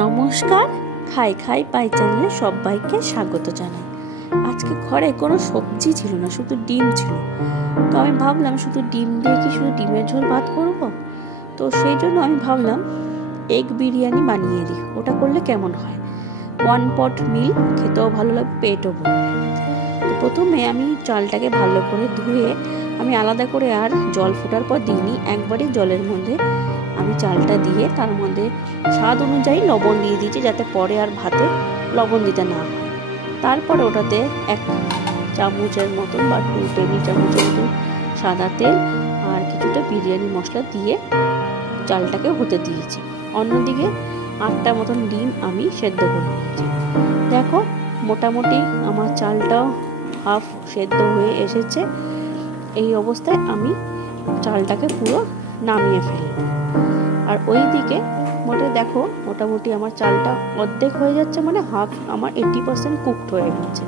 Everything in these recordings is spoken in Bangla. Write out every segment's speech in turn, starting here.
নমস্কার, খাই খাই পাই চ্যানেলে সবাইকে স্বাগত জানাই। আজকে ঘরে কোনো সবজি ছিল না, শুধু ডিম ছিল। তো আমি ভাবলাম শুধু ডিম দিয়ে কি শুধু ডিমের ঝোল ভাত করব। তো সেই জন্য আমি ভাবলাম এগ বিরিয়ানি বানিয়ে দিই। ওটা করলে কেমন হয়, 1 পট মিল, খেতেও ভালো লাগবে, পেটও ভরবে। তো প্রথমে আমি চালটাকে ভালো করে ধুয়ে আমি আলাদা করে আর জল ফোটার পর দিইনি, একবারই জলের মধ্যে আমি চালটা দিয়ে তার মধ্যে স্বাদ অনুযায়ী লবণ দিয়ে দিয়েছি, যাতে পরে আর ভাতে লবণ দিতে না হয়। তারপরে ওটাতে 1 চামচের মতন বা 2 টেবিল চামচের মতন সাদা তেল আর কিছুটা বিরিয়ানি মশলা দিয়ে চালটাকে হতে দিয়েছি। অন্যদিকে 8টা মতন ডিম আমি সেদ্ধ করে নিয়েছি। দেখো মোটামুটি আমার চালটাও হাফ সেদ্ধ হয়ে এসেছে। এই অবস্থায় আমি চালটাকে পুরো নামিয়ে ফেলব। আর ওই দিকে দেখো মোটামুটি আমার চালটা অর্ধেক হয়ে যাচ্ছে, মানে হাফ আমার 80% কুকড হয়ে গেছে।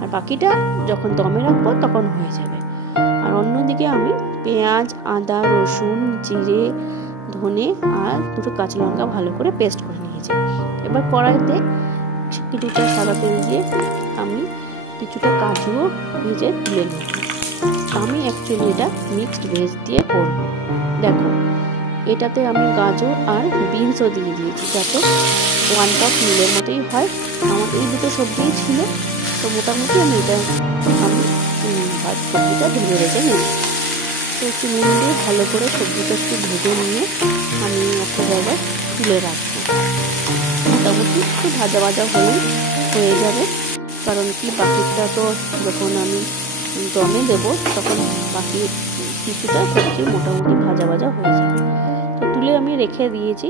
আর বাকিটা যখন দমে রাখবো তখন হয়ে যাবে। আর অন্যদিকে আমি পেঁয়াজ, আদা, রসুন, জিরে, ধনে আর 2টো কাঁচা লঙ্কা ভালো করে পেস্ট করে নিয়েছি। এবার কড়াইতে কিছুটা সাদা তেল দিয়ে আমি কিছুটা কাজুও ভেজে তুলে নেব। আমি অ্যাকচুয়ালি এটা মিক্সড ভেজ দিয়ে করব। দেখো এটাতে আমি গাজর আর বিনসও দিয়ে দিয়েছি, যাতে 1 কাপ মিলের মতোই হয়। আমার এই দুটো সবজিই ছিল, তো মোটামুটি আমি সবজিটা ভেজে রেখে নিই। তো একটু নুন দিয়ে ভালো করে সবজিটা একটু ভেজে নিয়ে আমি একটা জায়গায় তুলে রাখবো। মোটামুটি একটু ভাজা ভাজা হয়ে যাবে, কারণ কি বাকিটা তো যখন আমি দমে দেবো তখন বাকি কিছুটা সবজি মোটামুটি ভাজা ভাজা হয়ে যাবে। তো তুলে আমি রেখে দিয়েছি।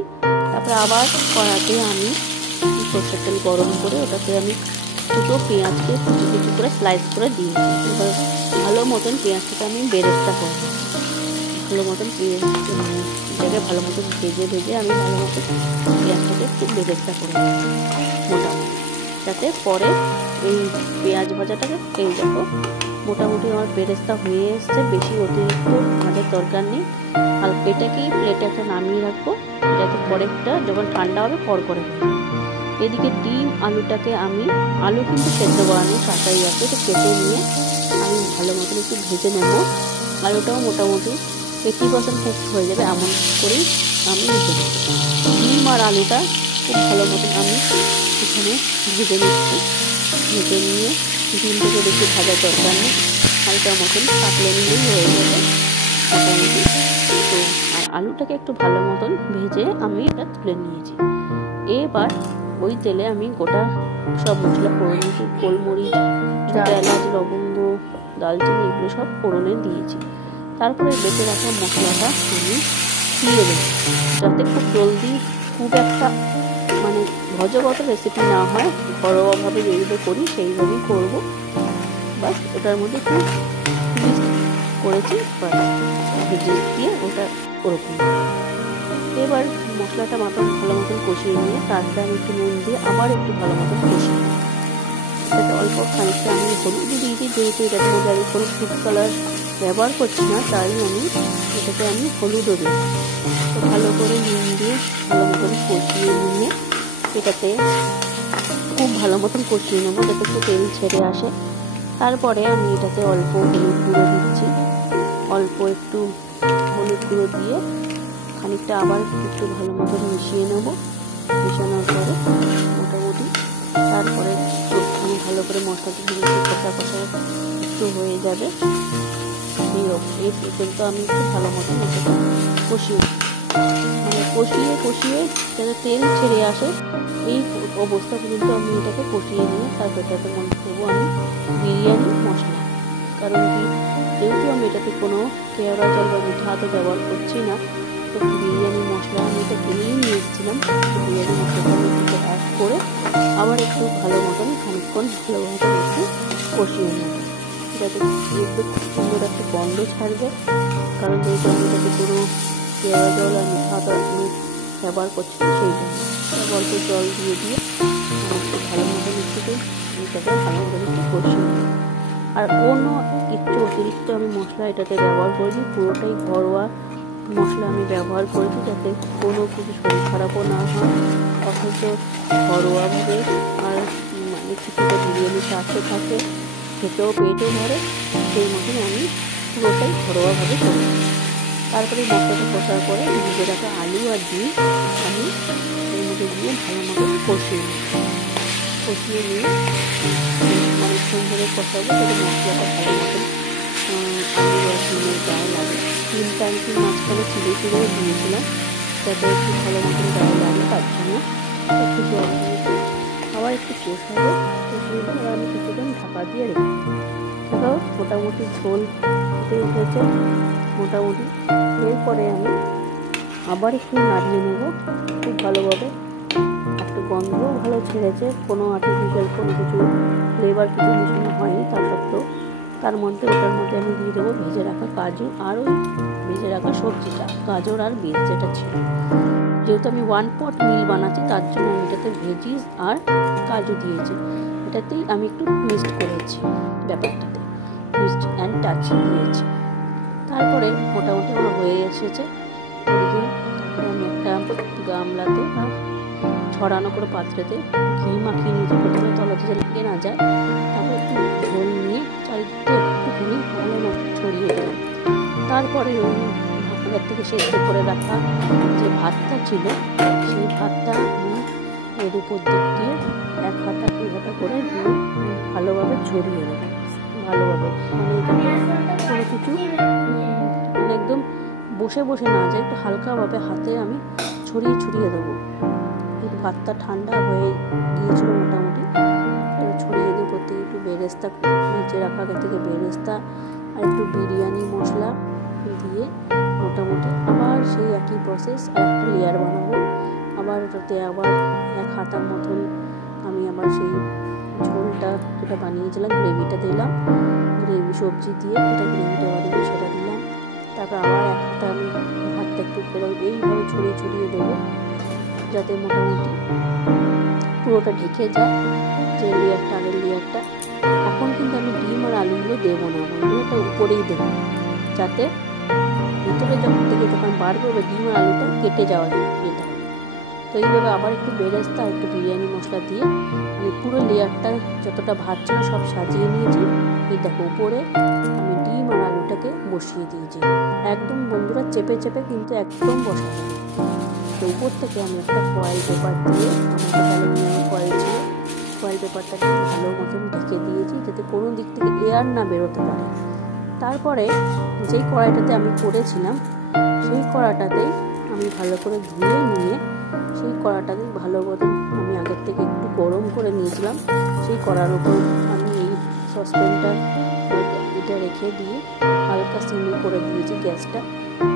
তারপরে আবার কড়াতে আমি সরষের তেল গরম করে ওটাতে আমি 2টো পেঁয়াজকে কিছু করে স্লাইস করে দিয়েছি। এবার ভালো মতন পেঁয়াজটাকে আমি বেরেস্তা করব। ভালো মতন পেঁয়াজটাকে ভালো মতন ভেজে আমি ভালো মতন পেঁয়াজটাকে একটু বেরেস্তা করে মোটামুটি, যাতে পরে এই পেঁয়াজ ভাজাটাকে এই দেখো মোটামুটি আমার বেরেস্তা হয়ে এসছে। বেশি অতিরিক্ত ভাজার দরকার নেই। হালকা এটাকেই প্লেটে একটা নামিয়ে রাখবো, যাতে পরেরটা যখন ঠান্ডা হবে কড়কড়ে হয়ে যাবে। এদিকে ডিম আলুটাকে আলু কিন্তু সেদ্ধ করানো কাঁচাই আছে, এটা কেটে নিয়ে আমি ভালো মতন একটু ভেজে নেব। আলুটাও মোটামুটি 80% কুকড হয়ে যাবে, এমন করেই আমি ভেজে নেব। ডিম আর আলুটা খুব ভালো মতন আমি এখানে ভেজে নিচ্ছি। ভেজে নিয়ে ডিমটাকে বেশি ভাজার দরকার নেই, হালকা মতন কাটলে নিলেই হয়ে যাবে মোটামুটি। তো আর আলুটাকে একটু ভালো মতন ভেজে আমি এটা তুলে নিয়েছি। এবার ওই তেলে আমি গোটা সব মশলা ফোড়ন দিয়েছি, গোলমরিচ, এলাচ, লবঙ্গ, দালচিনি, এগুলো সব ফোড়নে দিয়েছি। তারপরে বেটে রাখা মশলাটা আমি দিয়ে দেবো, যাতে খুব জলদি খুব একটা মানে ভজগত রেসিপি না হয়, ঘরোয়াভাবে যেভাবে করি সেইভাবেই করবো। বাস ওটার মধ্যে একটু করেছি ভেজে দিয়ে ওটা ওরকম। এবার মশলাটা ভালো মতন কষিয়ে নিয়ে তারপরে আমি একটু নুন দিয়ে আবার একটু ভালো মতন কষিয়ে নিই। এটাতে অল্প খানিকটা আমি হলুদ দিয়েছি, যেহেতু এটার মধ্যে আমি কোনো ফুড কালার ব্যবহার করছি না, তাই এটাতে আমি হলুদও দিই। তো ভালো করে নুন দিয়ে ভালো মতন কষিয়ে নিয়ে এটাতে খুব ভালো মতন কষিয়ে নেবো, যাতে একটু তেল ছেড়ে আসে। তারপরে আমি এটাতে অল্প হলুদ গুঁড়ো দিচ্ছি, অল্প একটু হলুদ গুঁড়ো দিয়ে খানিকটা আবার একটু ভালো মতন মিশিয়ে নেব। মিশানোর পরে মোটামুটি তারপরে আমি ভালো করে মশলাটা কষা একটু হয়ে যাবে। এই পর্যন্ত আমি একটু ভালো মতন এটাকে কষিয়ে যাতে তেল ছেড়ে আসে, এই অবস্থা পর্যন্ত আমি এটাকে কষিয়ে নিয়ে তারপর এটাতে মনে করবো আমি বিরিয়ানি মশলা। কারণ কি, যেহেতু আমি এটাতে কোনো কেওড়া জল বা মিঠা হাতও ব্যবহার করছি না, তো বিরিয়ানি মশলা আমি এটা কিনেই নিয়ে এসেছিলাম। বিরিয়ানি মশলাটা আমি একটু অ্যাড করে আবার একটু ভালো মতন খানিকক্ষণ ভালো মতন একটু কষিয়ে নেব, যাতে একটু খুব সুন্দর একটা গন্ধ ছাড়বে। কারণ যেহেতু আমি এটাতে কোনো কেওড়া জল আর মিঠা হাত আমি ব্যবহার করছি না, সেই জন্য অল্প জল দিয়ে একটু ভালো মতন এটাকে ভালো মতন একটু কষিয়ে নেব। আর কোনো কিছু অতিরিক্ত আমি মশলা এটাতে ব্যবহার করিনি, পুরোটাই ঘরোয়া মশলা আমি ব্যবহার করেছি, যাতে কোনো কিছু শরীর খারাপও না হয়, অথচ তো ঘরোয়াভাবে আর মানে কিছুটা বিরিয়ানি স্বাদও থাকে, খেতেও পেটও ভরে, সেই মতন আমি পুরোটাই ঘরোয়াভাবে করি। তারপরে মশলাটা কষার পরে ভিজে রাখা আলু আর ডিম আমি এর মধ্যে দিয়ে ভালো মতন কষিয়ে নিয়ে অনেকক্ষণ ধরে কষাবো, যাতে মশলাটা ভালো মতন আলু আর ডিমের গায়ে লাগে। ডিমটা আমি মাঝখানে চিড়েও দিয়েছিলাম, যাতে একটু ভালো মতন গায়ে লাগে, তার জন্য একটু জল দিয়েছি। আবার একটু কষাবো, কষিয়ে দিয়ে আমি কিছুক্ষণ ঢাকা দিয়ে রেখে দেবো। মোটামুটি ঝোল ফুটে উঠেছে মোটামুটি। এরপরে আমি আবার একটু নাড়িয়ে নেব খুব ভালোভাবে। একটু গন্ধও ভালো ছেড়েছে, কোনো আর্টিফিশিয়াল কোনো কিছু ফ্লেভার কিছু মিশানো হয়নি। তা সত্ত্বেও ওটার মধ্যে আমি দিয়ে দেবো ভেজে রাখা কাজু আর ওই ভেজে রাখা সবজিটা, গাজর আর বিনস যেটা ছিল। যেহেতু আমি 1 পট মিল বানাচ্ছি, তার জন্য আমি এটাতে ভেজিস আর কাজু দিয়েছি। এটাতেই আমি একটু মিক্সড করেছি, ব্যাপারটাতে মিক্সড অ্যান্ড টাচ দিয়েছি। তারপরে মোটামুটি আমার হয়ে এসেছে। তারপরে আমি একটা গামলাতে বা ছড়ানো করে পাত্রেতে ঘি মাখিয়ে নিয়েছি প্রথমে, তলাতে যে লেগে না যায়। তারপরে একটু ঝোল নিয়ে চারিদিকে একটুখানি ভালো মতো ছড়িয়ে দিলাম। তারপরে ওই আগের থেকে সেদ্ধ করে রাখা যে ভাতটা ছিল, সেই ভাতটা আমি এর উপর দিক দিয়ে 1 হাতা 2 হাতা করে দিয়ে ভালোভাবে ছড়িয়ে দেবো। ভালোভাবে মানে কোনো কিছু মানে একদম বসে বসে না যায়, একটু হালকাভাবে হাতে আমি ছড়িয়ে দেবো। এই ভাতটা ঠান্ডা হয়ে গিয়েছিল মোটামুটি, ছড়িয়ে দিয়ে প্রত্যেকে একটু বেরেস্তা নিচে রাখা থেকে বেরেস্তা আর একটু বিরিয়ানি মশলা দিয়ে মোটামুটি আবার সেই একই প্রসেস, আর একটা লেয়ার বানাবো। আবার এটাতে আবার 1 হাতার মতন আমি আবার সেই ঝোলটা যেটা বানিয়েছিলাম গ্রেভিটা দিলাম, গ্রেভি সবজি দিয়ে যেটা গ্রেভিটা বানিয়ে সেটা দিলাম। তারপর আবার 1 হাতা আমি ভাতটা একটু এইভাবে ছড়িয়ে দেবো, যাতে মোটামুটি পুরোটা ঢেকে যায় যে লেয়ারটা, আগের লেয়ারটা। এখন কিন্তু আমি ডিম আর আলুগুলো দেবো না, ওটা উপরেই দেবো, যাতে ভিতরে যখন বার করবে ডিম আর আলুটা কেটে যেতে হবে। তো এইভাবে আবার একটু বেরেস্তা একটু বিরিয়ানি মশলা দিয়ে আমি পুরো লেয়ারটা যতটা ভাত ছিল সব সাজিয়ে নিয়েছি। এই দেখো উপরে আমি ডিম আর আলুটাকে বসিয়ে দিয়েছি, একদম বন্ধুরা চেপে কিন্তু একদম বসাবো। তো উপর থেকে আমি একটা ফয়েল পেপার দিয়ে, আমার কাছে অ্যালুমিনিয়াম ফয়েল ছিল, ফয়েল পেপারটাকে ভালো মতন ঢেকে দিয়েছি, যাতে কোনো দিক থেকে এয়ার না বেরোতে পারে। তারপরে যেই কড়াইটাতে আমি করেছিলাম, সেই কড়াটাতেই আমি ভালো করে ধুয়ে নিয়ে সেই কড়াটাকে ভালো মতন আমি আগের থেকে একটু গরম করে নিয়েছিলাম। সেই কড়ার উপর আমি এই সসপ্যানটা এটা রেখে দিয়ে হালকা সিমে করে দিয়েছি গ্যাসটা,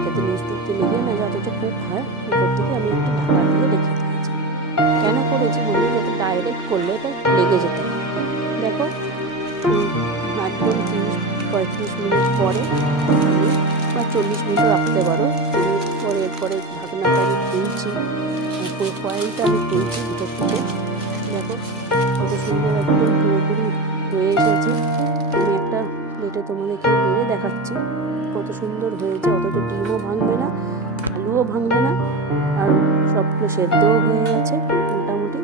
যাতে নিচ থেকে লেগে না যায়, অথচ কুক হয়। উপর থেকে আমি একটু ঢাকা দিয়ে রেখে দিয়েছি। কেন করেছি বলি, যাতে ডাইরেক্ট করলে এটা লেগে যেতে পারে। দেখো একদম 30-35 মিনিট পরে আমি বা 40 মিনিটও রাখতে পারো। আমি পরে ঢাকনাটা আমি খুলছি, পুরো ফয়েলটা আমি খুলছি ভিতর থেকে। দেখো কত সুন্দর একদম পুরোপুরি হয়ে এসেছে। আমি একটা প্লেটে তোমাদেরকে বেড়ে দেখাচ্ছি কত সুন্দর হয়েছে, অথচ ডিমও ভাঙবে না, আলুও ভাঙবে না, আর সবগুলো সেদ্ধও হয়ে গেছে মোটামুটি।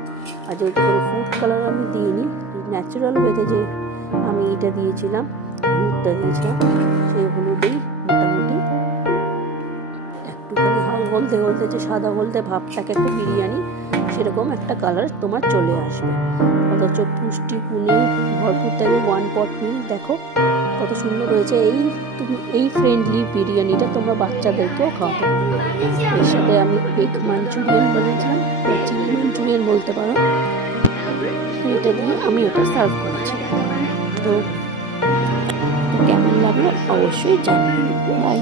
আর যেহেতু কোনো ফুড কালার আমি দিইনি, ন্যাচারাল ওয়েতে যে আমি এটা দিয়েছিলাম, হলুদটা দিয়েছিলাম, সেই হলুদেই মোটামুটি একটুখানি হলদে যে সাদা হলদে ভাবটাকে একটা বিরিয়ানি সেরকম একটা কালার তোমার চলে আসবে, অথচ পুষ্টি গুণে ভরপুর থাকবে। 1 পট মিল দেখো কত সুন্দর হয়েছে। এই ফ্রেন্ডলি বিরিয়ানিটা তোমরা বাচ্চাদেরকেও খাওয়াতে পারো। এর সাথে আমি এগ মাঞ্চুরিয়ান বানিয়েছিলাম বা চিলি মাঞ্চুরিয়ান বলতে পারো, এটা দিয়ে আমি ওটা সার্ভ করেছি। তো কেমন লাগলো অবশ্যই জানিও। বাই।